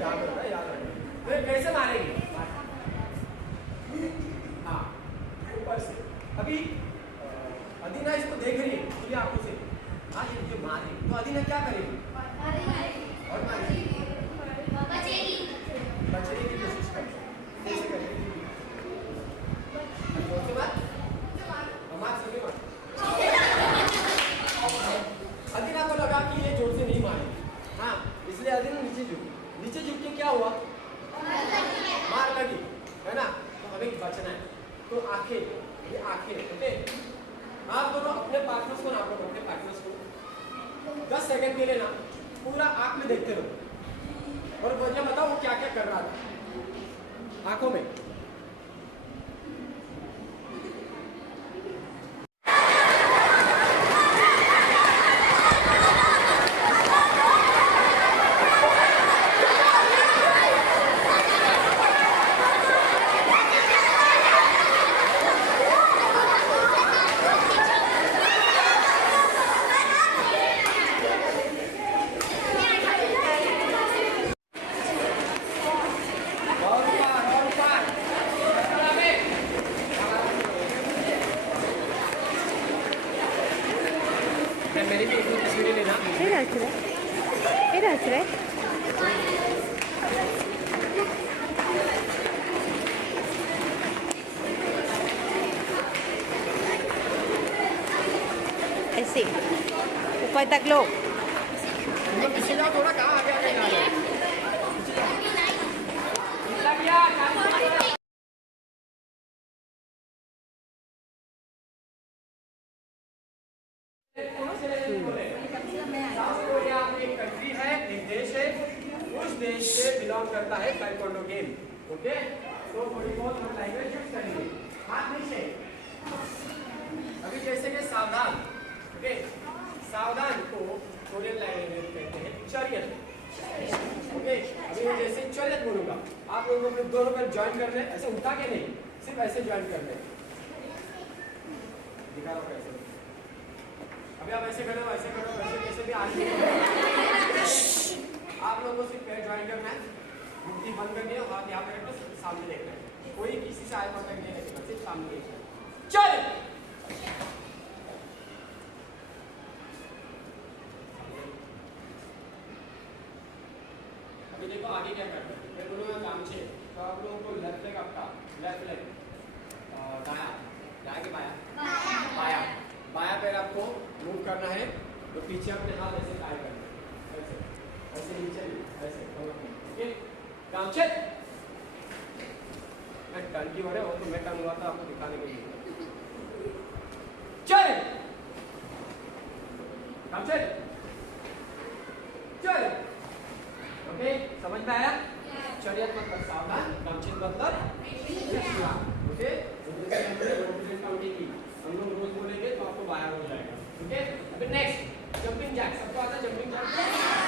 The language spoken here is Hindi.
याद होता है, याद है। फिर कैसे मारेंगे? हाँ, ऊपर से। अभी अदीना इसको देख रही है खुली आंखों से। हाँ, ये मारे तो अदीना क्या करेगी? और मारेगी, बचने की कोशिश करेगी। कैसे करेगी? अदीना को लगा कि ये जोर से नहीं मारेगी, हाँ, इसलिए अदीना नीचे झुकी। नीचे झुक के क्या हुआ? मार लगी, है ना? तो हमें बचना है। तो आंखें, ये आंखें, ओके? आप दोनों अपने पार्टनर्स को ना पकड़ो, अपने पार्टनर्स को 10 सेकंड के लिए ना पूरा आंख में देखते रहो और मुझे बताओ वो क्या क्या कर रहा था आंखों में। मेरी भी एक तस्वीरें लेना। ऐसे ऊपर तक लो। पीछे जाओ थोड़ा, कहाँ आगे आगे जा रहे हो? एक कंट्री है, एक देश है, उस देश से बिलोंग करता है ताइक्वांडो गेम, ओके? तो थोड़ी बहुत हम लैंग्वेज यूज करेंगे। हाथ नीचे। अभी जैसे कि सावधान, ओके? सावधान को कोरियन लैंग्वेज में कहते हैं चरियत, ओके? अभी मैं जैसे चरियत बोलूंगा, आप लोगों को दोनों पर ज्वाइन कर ले, ऐसे उठा के नहीं, सिर्फ ऐसे ज्वाइन कर ले। दिखा रहा हूँ कैसे। अभी आप ऐसे करो, ऐसे करो, वैसे कैसे भी आगे आप लोगों को सिर्फ पैर ज्वाइन करना है, मुट्ठी बंद करनी है और यहाँ पे रखना, सामने देखना है। कोई किसी से आए कॉन्टेक्ट नहीं रखना, सिर्फ सामने देखना है। चल। अभी देखो आगे क्या करना है। ये दोनों में गामछे, तो आप लोगों को लेफ्ट लेग आपका, लेफ्ट लेग दाया, दाया के बाया, बाया, बाया पैर आपको मूव करना है। तो पीछे अपने हाथ ऐसे टाई करना है, ऐसे ऐसे नीचे ऐसे, ओके? गामछे मैं टर्न की हो रहे हो तो मैं टर्न हुआ था आपको दिखाने के लिए। चल गामछे, चल, ओके? समझ में आया? चरियत मतलब सावधान, गामछे मतलब ओके? हम लोग रोज बोलेंगे तो आपको बाहर हो जाएगा, ओके? अभी नेक्स्ट जंपिंग जैक, सबको आता है जंपिंग जैक?